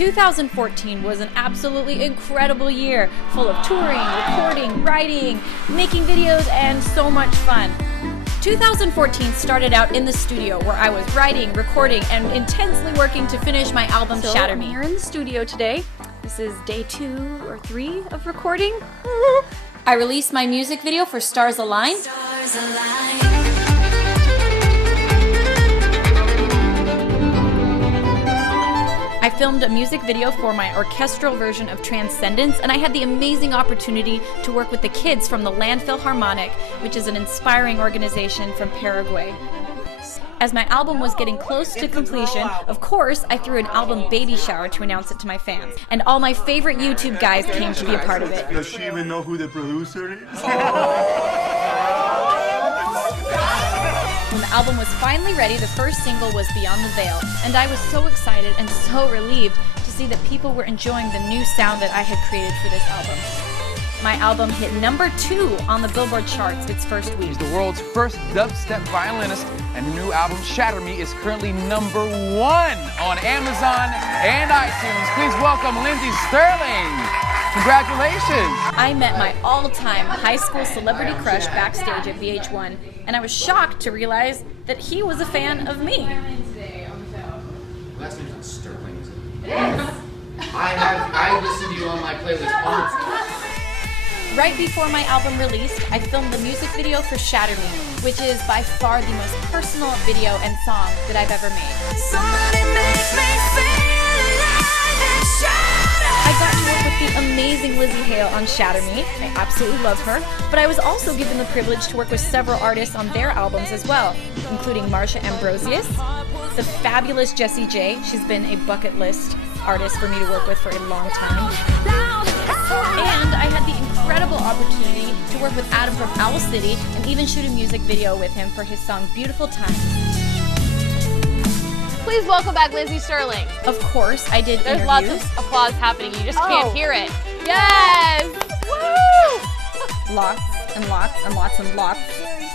2014 was an absolutely incredible year, full of touring, recording, writing, making videos, and so much fun. 2014 started out in the studio where I was writing, recording, and intensely working to finish my album Shatter Me. I'm here in the studio today. This is day 2 or 3 of recording. I released my music video for Stars Align. I filmed a music video for my orchestral version of Transcendence, and I had the amazing opportunity to work with the kids from the Landfill Harmonic, which is an inspiring organization from Paraguay. As my album was getting close to completion, of course, I threw an album baby shower to announce it to my fans. And all my favorite YouTube guys came to be a part of it. Does she even know who the producer is? When the album was finally ready, the first single was Beyond the Veil, and I was so excited and so relieved to see that people were enjoying the new sound that I had created for this album. My album hit number 2 on the Billboard charts its first week. She's the world's first dubstep violinist, and her new album, Shatter Me, is currently number 1 on Amazon and iTunes. Please welcome Lindsey Stirling. Congratulations! I met my all-time high school celebrity crush backstage at VH1, and I was shocked to realize that he was a fan of me. Last name's Stirling, isn't it? Yes. I listened to you on my playlist all the time. Right before my album released, I filmed the music video for Shatter Me, which is by far the most personal video and song that I've ever made. I got to work with the amazing Lizzie Hale on Shatter Me. I absolutely love her, but I was also given the privilege to work with several artists on their albums as well, including Marsha Ambrosius, the fabulous Jessie J. She's been a bucket list artist for me to work with for a long time. And I had the incredible opportunity to work with Adam from Owl City and even shoot a music video with him for his song Beautiful Time. Please welcome back Lindsey Stirling. Of course, I did There's interviews. lots of applause happening. You just can't hear it. Yes! Woo! Lots and lots and lots and lots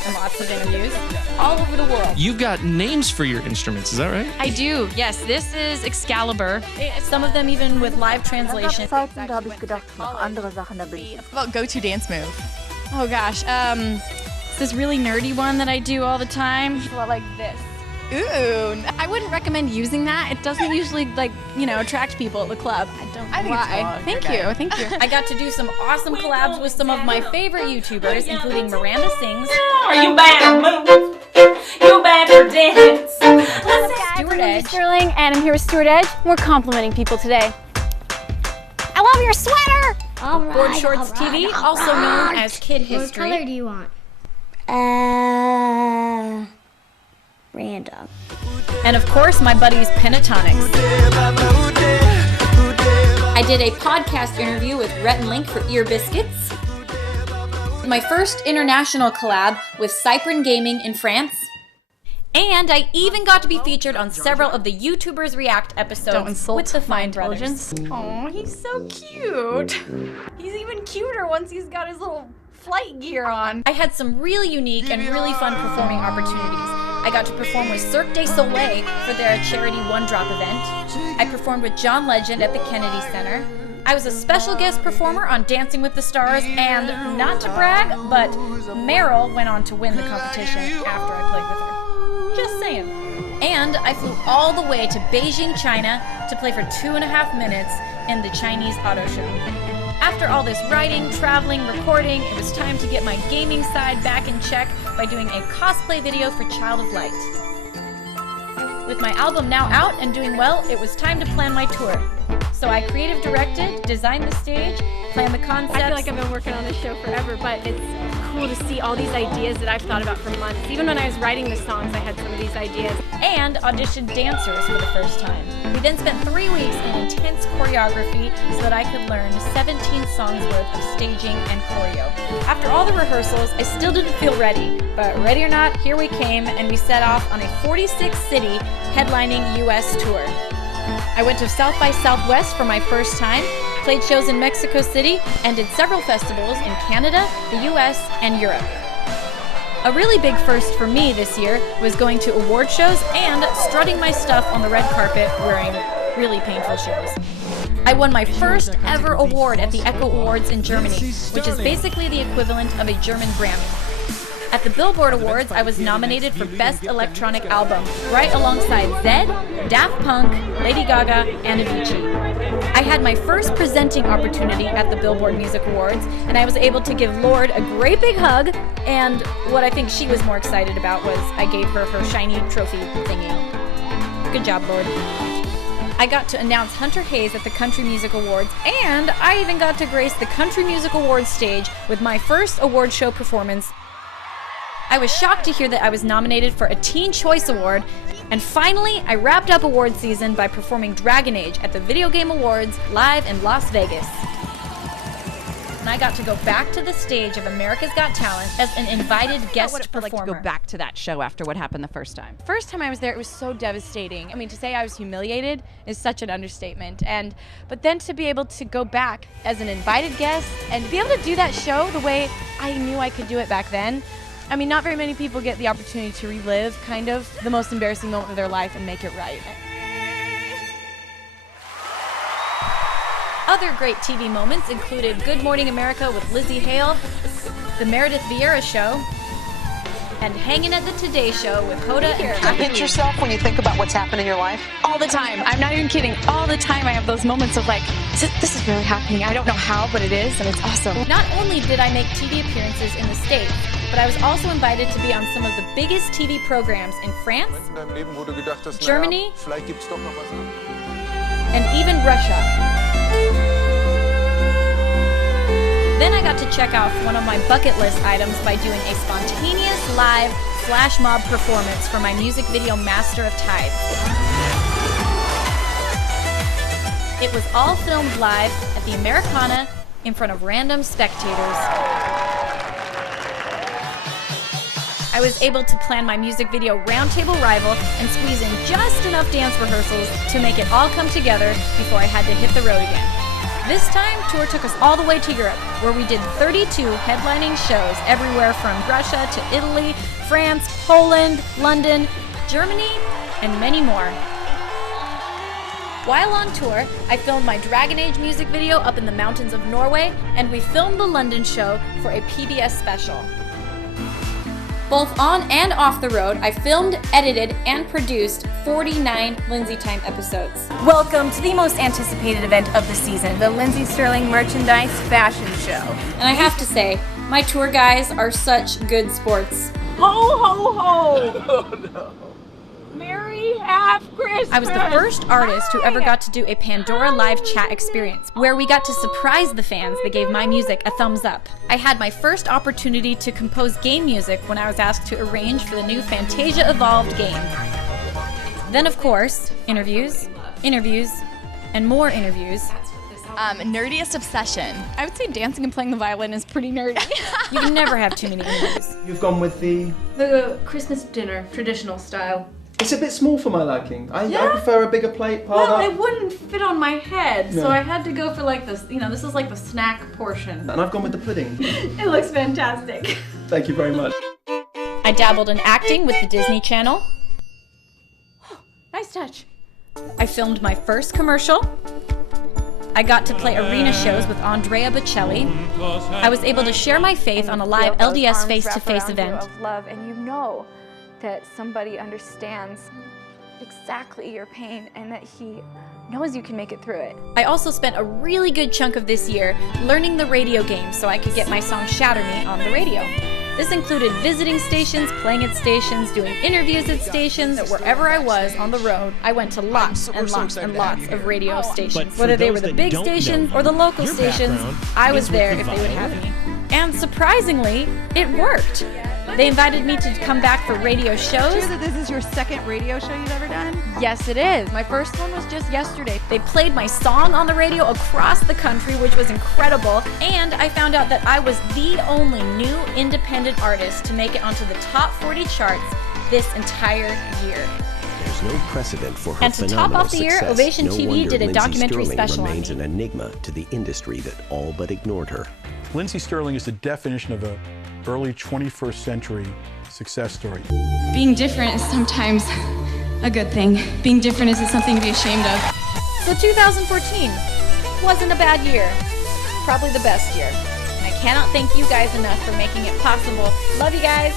and lots of interviews all over the world. You've got names for your instruments, is that right? I do, yes. This is Excalibur. Some of them even with live translation. About go-to dance move. Oh gosh, this really nerdy one that I do all the time. Like this. Ooh, I wouldn't recommend using that. It doesn't usually, attract people at the club. I don't know why. Thank you. I got to do some awesome collabs with some of my favorite YouTubers, including Miranda Sings. Are you bad at moves? You bad for dance. Stuart Edge. Stirling, and I'm here with Stuart Edge. We're complimenting people today. I love your sweater! Board Shorts TV, also known as Kid History. What color do you want? Random. And of course, my buddies Pentatonics. I did a podcast interview with Rhett and Link for Ear Biscuits. My first international collab with Cypern Gaming in France. And I even got to be featured on several of the YouTubers React episodes with the Fine Brothers. Oh, he's so cute. He's even cuter once he's got his little flight gear on. I had some really unique and really fun performing opportunities. I got to perform with Cirque du Soleil for their charity One Drop event. I performed with John Legend at the Kennedy Center. I was a special guest performer on Dancing with the Stars, and not to brag, but Meryl went on to win the competition after I played with her. Just saying. And I flew all the way to Beijing, China to play for 2.5 minutes in the Chinese auto show. After all this writing, traveling, recording, it was time to get my gaming side back in check by doing a cosplay video for Child of Light. With my album now out and doing well, it was time to plan my tour. So I creative directed, designed the stage, planned the concepts. I feel like I've been working on this show forever, but it's cool to see all these ideas that I've thought about for months. Even when I was writing the songs, I had some of these ideas. And auditioned dancers for the first time. We then spent 3 weeks in intense choreography so that I could learn 17 songs worth of staging and choreo. After all the rehearsals, I still didn't feel ready, but ready or not, here we came, and we set off on a 46-city headlining US tour. I went to South by Southwest for my first time, played shows in Mexico City, and did several festivals in Canada, the US, and Europe. A really big first for me this year was going to award shows and strutting my stuff on the red carpet wearing really painful shows. I won my first ever award at the Echo Awards in Germany, which is basically the equivalent of a German Grammy. At the Billboard Awards, I was nominated for Best Electronic Album, right alongside Zed, Daft Punk, Lady Gaga, and Avicii. I had my first presenting opportunity at the Billboard Music Awards, and I was able to give Lorde a great big hug, and what I think she was more excited about was I gave her her shiny trophy thingy. Good job, Lorde. I got to announce Hunter Hayes at the Country Music Awards, and I even got to grace the Country Music Awards stage with my first award show performance. I was shocked to hear that I was nominated for a Teen Choice Award, and finally, I wrapped up award season by performing Dragon Age at the Video Game Awards live in Las Vegas. And I got to go back to the stage of America's Got Talent as an invited guest what it felt performer. like to go back to that show after what happened the first time. First time I was there, it was so devastating. I mean, to say I was humiliated is such an understatement. But then to be able to go back as an invited guest and be able to do that show the way I knew I could do it back then. I mean, not very many people get the opportunity to relive kind of the most embarrassing moment of their life and make it right. Other great TV moments included Good Morning America with Lizzie Hale, The Meredith Vieira Show, and Hanging at the Today Show with Hoda and Kathy Pinch Lee. yourself when you think about what's happened in your life? All the time. I'm not even kidding. All the time I have those moments of like, this is really happening. I don't know how, but it is, and it's awesome. Not only did I make TV appearances in the States, but I was also invited to be on some of the biggest TV programs in France, Germany, and even Russia. Then I got to check off one of my bucket list items by doing a spontaneous live flash mob performance for my music video Master of Tides. It was all filmed live at the Americana in front of random spectators. I was able to plan my music video Roundtable Rival and squeeze in just enough dance rehearsals to make it all come together before I had to hit the road again. This time, tour took us all the way to Europe, where we did 32 headlining shows everywhere from Russia to Italy, France, Poland, London, Germany, and many more. While on tour, I filmed my Dragon Age music video up in the mountains of Norway, and we filmed the London show for a PBS special. Both on and off the road, I filmed, edited, and produced 49 Lindsey Time episodes. Welcome to the most anticipated event of the season, the Lindsey Stirling Merchandise Fashion Show. And I have to say, my tour guys are such good sports. Ho, ho, ho! Oh, no. Merry half Christmas! I was the first artist who ever got to do a Pandora live chat experience, where we got to surprise the fans that gave my music a thumbs up. I had my first opportunity to compose game music when I was asked to arrange for the new Fantasia Evolved game. Then, of course, interviews, and more interviews. Nerdiest obsession. I would say dancing and playing the violin is pretty nerdy. You can never have too many interviews. You've gone with the Christmas dinner, traditional style. It's a bit small for my liking. I prefer a bigger plate, piled Well, up. it wouldn't fit on my head, No. so I had to go for like this, this is like the snack portion. And I've gone with the pudding. It looks fantastic. Thank you very much. I dabbled in acting with the Disney Channel. Nice touch. I filmed my first commercial. I got to play arena shows with Andrea Bocelli. I was able to share my faith on a live LDS face-to-face event. Of love, and you know that somebody understands exactly your pain and that he knows you can make it through it. I also spent a really good chunk of this year learning the radio game so I could get my song Shatter Me on the radio. This included visiting stations, playing at stations, doing interviews at stations. Wherever I was on the road, I went to lots and lots and lots of radio stations. Whether they were the big stations or the local stations, I was there if they would have me. And surprisingly, it worked. They invited me to come back for radio shows. Sure that this is your second radio show you've ever done? Yes, it is. My first one was just yesterday. They played my song on the radio across the country, which was incredible. And I found out that I was the only new independent artist to make it onto the top 40 charts this entire year. There's no precedent for her And to top phenomenal off the year, success. Ovation No TV wonder did a Lindsey documentary Stirling special on remains me. an enigma to the industry that all but ignored her. Lindsey Stirling is the definition of a early 21st century success story. Being different is sometimes a good thing. Being different isn't something to be ashamed of. So 2014 wasn't a bad year. Probably the best year. And I cannot thank you guys enough for making it possible. Love you guys.